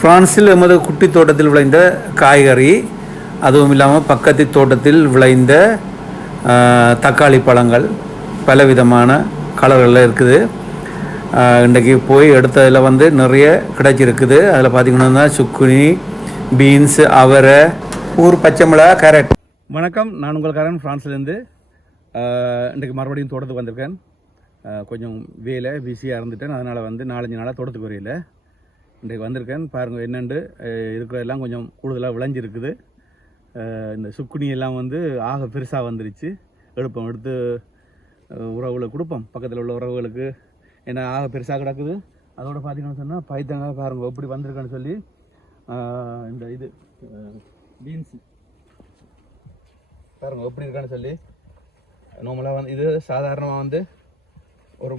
பிரான்சில் எமது குட்டி தோட்டத்தில் விளைந்த காய்கறி அதுவும் இல்லாமல் பக்கத்து தோட்டத்தில் விளைந்த தக்காளி பழங்கள் பலவிதமான கலர்களில் இருக்குது. இன்றைக்கி இன்றைக்கு போய் எடுத்ததில் வந்து நிறைய கிடைச்சிருக்குது. அதில் பார்த்தீங்கன்னா சுக்குனி பீன்ஸு அவரை ஊர் பச்சை மிளகா கேரட். வணக்கம். நான் உங்கள் காரன் ஃப்ரான்ஸ்லேருந்து இன்றைக்கு மறுபடியும் தோட்டத்துக்கு வந்திருக்கேன். கொஞ்சம் வேலை பிஸியாக இருந்துட்டேன். அதனால் வந்து நாலஞ்சு நாளாக தோட்டத்துக்கு வரையில. இன்றைக்கு வந்திருக்கேன். பாருங்கள் என்னென்று இருக்கிறதெல்லாம் கொஞ்சம் கூடுதலாக விளைஞ்சிருக்குது. இந்த சுக்குனி எல்லாம் வந்து ஆக பெருசாக வந்துருச்சு. எடுப்போம் எடுத்து உறவுகளை கொடுப்போம். பக்கத்தில் உள்ள உறவுகளுக்கு. ஏன்னா ஆக பெருசாக கிடக்குது. அதோட பார்த்தீங்கன்னு சொன்னால் பைத்தங்காய் பாருங்க எப்படி வந்திருக்கான்னு சொல்லி இந்த இது பீன்ஸ். பாருங்க எப்படி இருக்கான்னு சொல்லி. நார்மலாக வந்து இது சாதாரணமாக வந்து ஒரு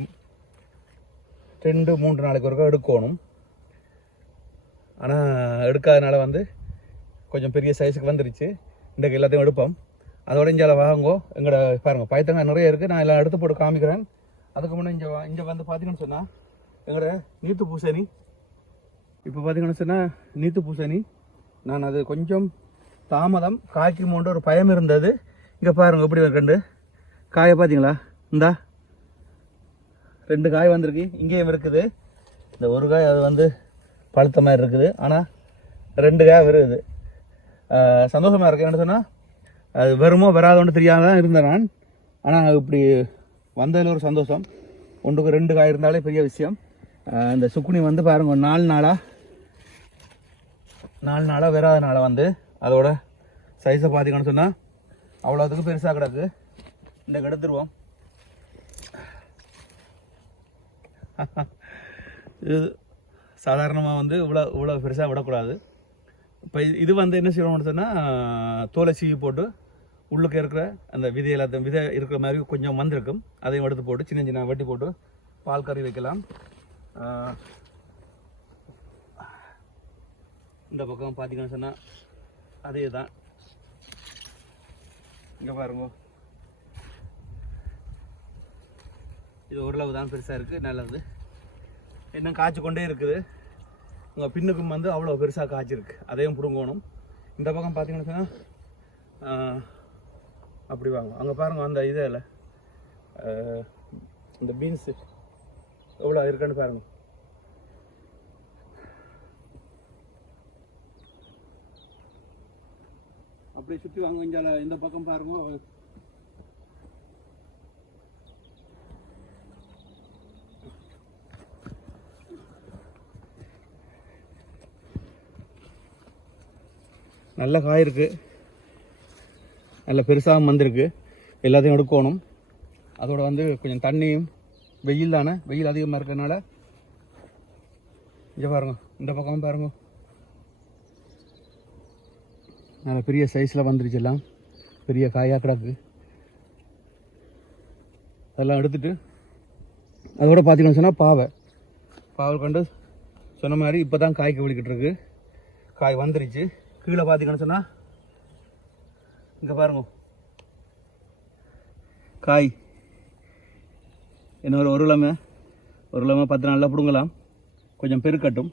ரெண்டு மூன்று நாளைக்கு ஒருக்கா எடுக்கணும். ஆனால் எடுக்காதனால வந்து கொஞ்சம் பெரிய சைஸுக்கு வந்துருச்சு. இன்றைக்கு எல்லாத்தையும் எடுப்போம். அதோட இங்கே வாங்கோ எங்களோட பாருங்க பயத்தங்காய் நிறைய இருக்குது நான் எல்லாம் எடுத்து போட்டு காமிக்கிறேன். அதுக்கு முன்னே இங்கே இங்கே வந்து பார்த்தீங்கன்னு சொன்னால் எங்களோட நீத்து பூசணி. இப்போ பார்த்தீங்கன்னு சொன்னால் நீத்து பூசணி. நான் அது கொஞ்சம் தாமதம் காய்க்குமோன்ற ஒரு பயம் இருந்தது. இங்கே பாருங்க எப்படி இருக்கண்டு. காயை பார்த்தீங்களா இந்தா. ரெண்டு காய் வந்திருக்கு. இங்கேயும் இருக்குது. இந்த ஒரு காய் அது வந்து பழுத்த மாதிரி இருக்குது. ஆனால் ரெண்டு காய் வருது சந்தோஷமாக இருக்கு என்ன சொன்னால் அது வருமோ வராதோன்னு தெரியாமல் தான் இருந்தேன் நான். ஆனால் இப்படி வந்ததில் ஒரு சந்தோஷம். ஒன்றுக்கு ரெண்டு காய் இருந்தாலே பெரிய விஷயம். இந்த சுக்குனி வந்து பாருங்க நாலு நாளாக நாலு நாளாக வராதனால வந்து. அதோட சைஸை பார்த்திங்கன்னு சொன்னால் அவ்வளோத்துக்கு பெருசாக கிடக்கு. இந்த கெடுத்துருவோம். இது சாதாரணமாக வந்து இவ்வளோ இவ்வளோ பெருசாக விடக்கூடாது. இப்போ இது வந்து என்ன செய்யணும்னு சொன்னால் தோலை சீவி போட்டு உள்ளுக்கு இருக்கிற அந்த விதை எல்லாத்தையும் விதை இருக்கிற மாதிரி கொஞ்சம் வந்திருக்கும் அதையும் எடுத்து போட்டு சின்ன சின்ன வெட்டி போட்டு பால் கறி வைக்கலாம். இந்த பக்கம் பார்த்தீங்கன்னு சொன்னால் அதே தான் இங்கே பாருங்க. இது ஓரளவு தான் பெருசாக இருக்குது நல்லது. இன்னும் காய்ச்சி கொண்டே இருக்குது. உங்கள் பின்னுக்கும் வந்து அவ்வளோ பெருசாக காய்ச்சிருக்கு. அதையும் பிடுங்கணும். இந்த பக்கம் பார்த்தீங்கன்னு சொன்னா, அப்படி வாங்க. அங்கே பாருங்க அந்த இதில் இந்த பீன்ஸு எவ்வளோ இருக்குன்னு பாருங்க. அப்படியே சுற்றி வாங்க இஞ்சால இந்த பக்கம் பாருங்க. நல்ல காய் இருக்குது நல்ல பெருசாகவும் வந்திருக்கு. எல்லாத்தையும் எடுக்கணும். அதோட வந்து கொஞ்சம் தண்ணியும் வெயில் தானே. வெயில் அதிகமாக இருக்கிறதுனால இங்கே பாருங்க இந்த பக்கமும் பாருங்க. நல்ல பெரிய சைஸில் வந்துருச்சு எல்லாம். பெரிய காயாக கிடக்கு. அதெல்லாம் எடுத்துட்டு அதோட பார்த்தீங்கன்னு சொன்னால் பாவை. பாவல் கண்டு சொன்ன மாதிரி இப்போ தான் காய்க்கு விழிக்கிட்டு இருக்கு. காய் வந்துருச்சு. கீழே பார்த்தீங்கன்னு சொன்னால் இங்கே பாருங்க. காய். என்ன ஒரு இளமை ஒரு இளமை பத்து நாளில் பிடுங்கலாம். கொஞ்சம் பெருக்கட்டும்.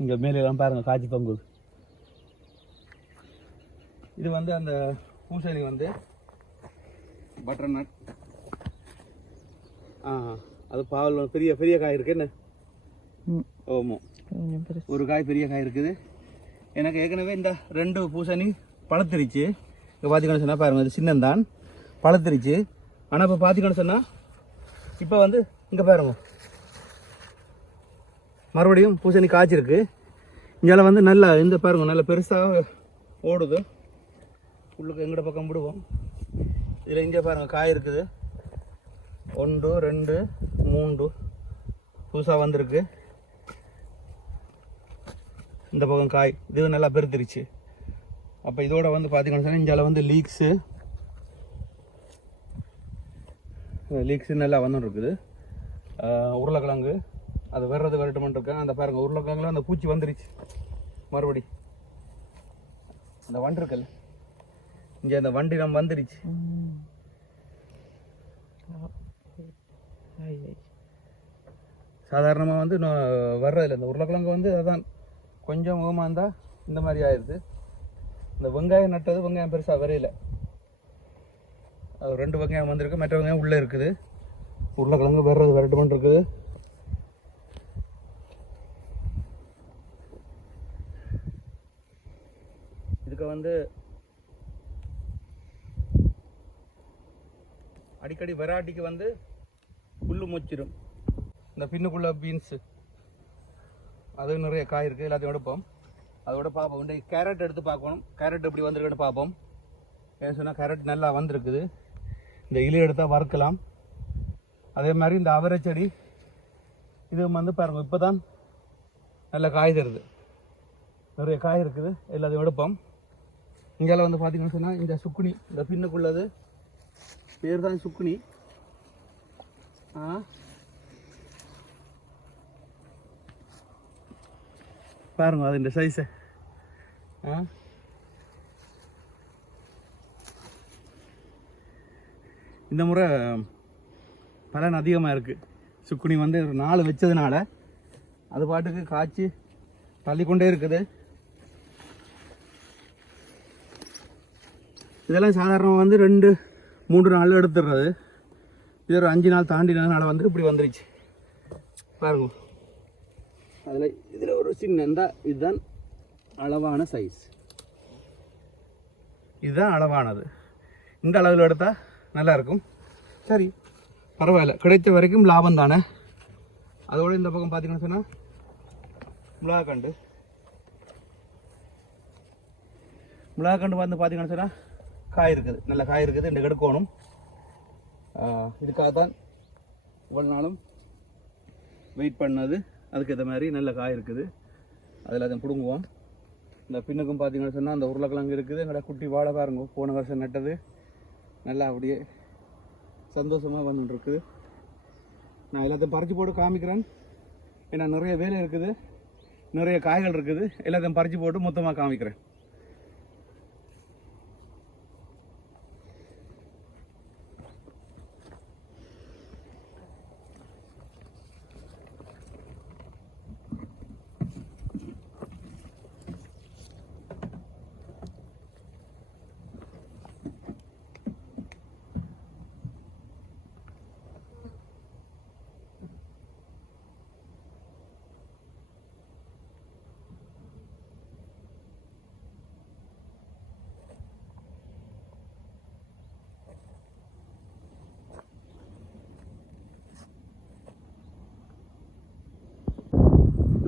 இங்கே மேலெல்லாம் பாருங்கள் காய்ச்சி பங்குது இது வந்து அந்த பூசணி வந்து பட்டர் நட் ஆ அது பாவல் பெரிய பெரிய காய் இருக்கு என்ன? ஆமாம் ஒரு காய் பெரிய காய் இருக்குது. எனக்கு ஏற்கனவே இந்த ரெண்டு பூசணி பழத்திருச்சு. இப்போ பார்த்திங்கன்னு சொன்னால் பாருங்க இது சின்னந்தான் பழத்திருச்சு. ஆனால் இப்போ பார்த்திங்கன்னு சொன்னால் இப்போ வந்து இங்கே பாருங்க. மறுபடியும் பூசணி காய்ச்சிருக்கு. இங்கே வந்து நல்லா இந்த பாருங்க நல்லா பெருசாக ஓடுது. உள்ளுக்கு எங்கட பக்கம் விடுவோம். இதில் இங்கே பாருங்க காய் இருக்குது. ஒன்று ரெண்டு மூன்று புதுசாக வந்திருக்கு. இந்த பக்கம் காய் இது நல்லா பெருத்துருச்சு அப்போ இதோட வந்து பார்த்தீங்கன்னு சொன்னால் இந்தியாவில் வந்து லீக்ஸு லீக்ஸு நல்லா வந்துட்டு இருக்குது உருளைக்கிழங்கு அது வர்றது வரட்டுமென்னு இருக்கேன் அந்த பாருங்க உருளைக்கிழங்குல அந்த பூச்சி வந்துருச்சு மறுபடி அந்த வண்டு இருக்குல்ல இங்கே அந்த வண்டி நம்ம வந்துருச்சு சாதாரணமாக வந்து நான் இந்த உருளைக்கிழங்கு வந்து அதான் கொஞ்சம் முகமாக இருந்தால் இந்த மாதிரி ஆயிடுது இந்த வெங்காயம் நட்டது வெங்காயம் பெருசாக வரையில. அது ரெண்டு வெங்காயம் வந்திருக்கு மற்ற வெங்காயம் உள்ளே இருக்குது. உருளைக்கிழங்கு வர்றது வரட்டுமன் இருக்குது. இதுக்கு வந்து அடிக்கடி வெராட்டிக்கு வந்து புல்லு மொச்சிடும். இந்த பின்னுக்குள்ள பீன்ஸு அது நிறைய காய் இருக்குது எல்லாத்தையும் எடுப்போம். அதோட பார்ப்போம். இன்றைக்கு கேரட் எடுத்து பார்க்கணும். கேரட் எப்படி வந்திருக்குன்னு பார்ப்போம். ஏன்னு சொன்னால் கேரட் நல்லா வந்திருக்குது. இந்த இலி எடுத்தால் வறுக்கலாம். அதே மாதிரி இந்த அவரை செடி இது வந்து பாருங்க இப்போ தான் நல்லா காய் தருது. நிறைய காய் இருக்குது. எல்லாத்தையும் எடுப்போம். இங்கே வந்து பார்த்திங்கன்னு சொன்னால் இந்த சுக்குனி இந்த பின்னுக்குள்ளது பேர் தான் சுக்குனி. ஆ? பாருங்க அது இந்த சைஸு ஆ? இந்த முறை பலன் அதிகமாக இருக்குது சுக்குனி வந்து ஒரு நாலு வச்சதுனால அது பாட்டுக்கு காய்ச்சி தள்ளிக்கொண்டே இருக்குது. இதெல்லாம் சாதாரணமாக வந்து ரெண்டு மூன்று நாள் எடுத்துடுறது. இது ஒரு அஞ்சு நாள் தாண்டினதுனால வந்து இப்படி வந்துருச்சு. பாருங்க. அதில் இதில் ஒரு சின்ன இந்த இதுதான் அளவான சைஸ் இதுதான் அளவானது. இந்த அளவில் எடுத்தால் நல்லாயிருக்கும் சரி பரவாயில்ல. கிடைத்த வரைக்கும் லாபம் தானே? அதோடு இந்த பக்கம் பார்த்தீங்கன்னு சொன்னால் மிளகாக்கண்டு மிளகாக்கண்டு வந்து பார்த்தீங்கன்னு சொன்னால் காய் இருக்குது. நல்ல காய் இருக்குது. இந்த எடுக்கணும் இதுக்காக தான் இவ்வளோ நாளும் வெயிட் பண்ணது. அதுக்கேற்ற மாதிரி நல்ல காய் இருக்குது. அதில் அதை பிடுங்குவோம். இந்த பின்னுக்கும் பார்த்தீங்கன்னு சொன்னால் அந்த உருளைக்கிழங்கு இருக்குது. எங்களோட குட்டி வாழை பாருங்க போன வருஷம் நட்டது. நல்லா அப்படியே சந்தோஷமாக வந்துட்டுருக்குது நான் எல்லாத்தையும் பறித்து போட்டு காமிக்கிறேன். ஏன்னா நிறைய வேலை இருக்குது. நிறைய காய்கள் இருக்குது. எல்லாத்தையும் பறித்து போட்டு மொத்தமாக காமிக்கிறேன்.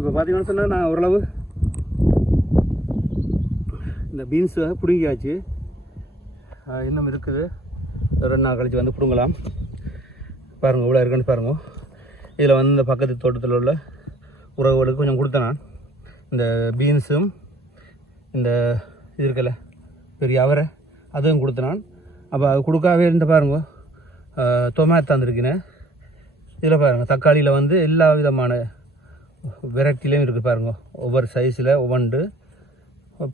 இப்போ பார்த்தீங்கன்னு சொன்னால் நான் ஓரளவு இந்த பீன்ஸை பிடுங்கியாச்சு. இன்னும் இருக்குது. ரெண்டு நாள் கழிச்சு வந்து பிடுங்கலாம். பாருங்கள் இவ்வளோ இருக்குன்னு பாருங்க. இதில் வந்து இந்த பக்கத்து தோட்டத்தில் உள்ள உறவுகளுக்கு கொஞ்சம் கொடுத்தேன் நான். இந்த பீன்ஸும் இந்த இது இருக்கல பெரிய அவரை அதுவும் கொடுத்தேன் நான். அப்போ அது கொடுக்காவே இருந்த பாருங்க. டொமேட்டோ தந்துருக்கினேன் இதில் பாருங்கள் தக்காளியில் வந்து எல்லா விதமான வெரைட்டிலையும் இருக்குது பாருங்க. ஒவ்வொரு சைஸில் ஒவ்வொன்று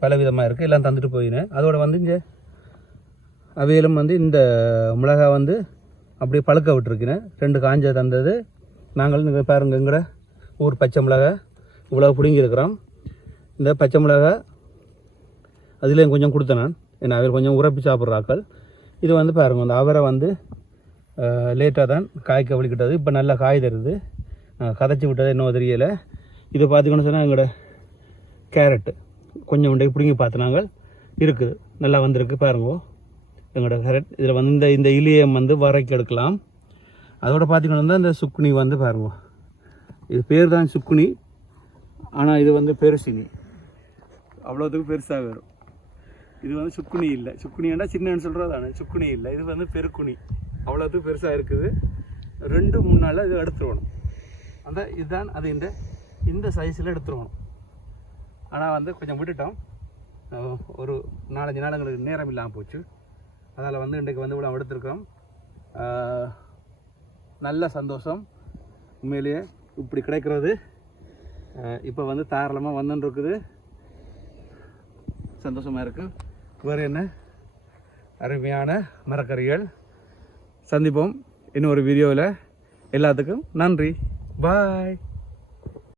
பல விதமாக இருக்குது எல்லாம் தந்துட்டு போயினேன் அதோடு வந்து இங்கே அவையிலும் வந்து இந்த மிளகா வந்து அப்படியே பழுக்க விட்டுருக்கினேன் ரெண்டு காஞ்ச தந்தது. நாங்கள் இங்கே பாருங்கள் எங்கட ஊர் பச்சை மிளகா இவ்வளோ பிடுங்கியிருக்கிறோம் இந்த பச்சை மிளகா அதுலேயும் கொஞ்சம் கொடுத்தேன் நான். ஏன்னா அவர் கொஞ்சம் உரப்பி சாப்பிட்றாக்கள். இது வந்து பாருங்க அந்த அவரை வந்து லேட்டாக தான் காய்க்க வலிக்கிட்டது இப்போ நல்லா காய் தருது. கதைச்சி விட்டது இன்னும் தெரியலை. இது பார்த்திங்கன்னு சொன்னால் எங்களோட கேரட்டு கொஞ்சம் உண்டை பிடுங்கி பார்த்தினாங்க இருக்குது. நல்லா வந்திருக்கு பாருங்கோ. எங்களோட கேரட். இதில் வந்து இந்த இந்த இலியம் வந்து வரைக்கு எடுக்கலாம். அதோட பார்த்திங்கன்னா இந்த சுக்குனி வந்து பாருங்க. இது பேர் தான் சுக்குனி. ஆனால் இது வந்து பெருசினி. அவ்வளோத்துக்கு பெருசாக வரும். இது வந்து சுக்குனி இல்லை. சுக்குனியாண்டா சின்னன்னு சொல்கிறதானே சுக்குனி இல்லை. இது வந்து பெருக்குனி. அவ்வளோத்துக்கு பெருசாக இருக்குது. ரெண்டு மூணு நாளில் இது எடுத்துருவணும். அந்த இதுதான் அது இந்த இந்த சைஸில் எடுத்துருவோம் ஆனால் வந்து கொஞ்சம் விட்டுட்டோம். ஒரு நாலஞ்சு நாள் எங்களுக்கு நேரம் இல்லாமல் போச்சு. அதால் வந்து இன்றைக்கு வந்து இவ்வளோ எடுத்திருக்கிறோம். நல்ல சந்தோஷம். உண்மையிலேயே இப்படி கிடைக்கிறது. இப்போ வந்து தாராளமாக வந்துன்னு இருக்குது சந்தோஷமாக இருக்குது வேறு என்ன? அருமையான மரக்கறிகள். சந்திப்போம் இன்னொரு வீடியோவில் எல்லாத்துக்கும் நன்றி. பாய்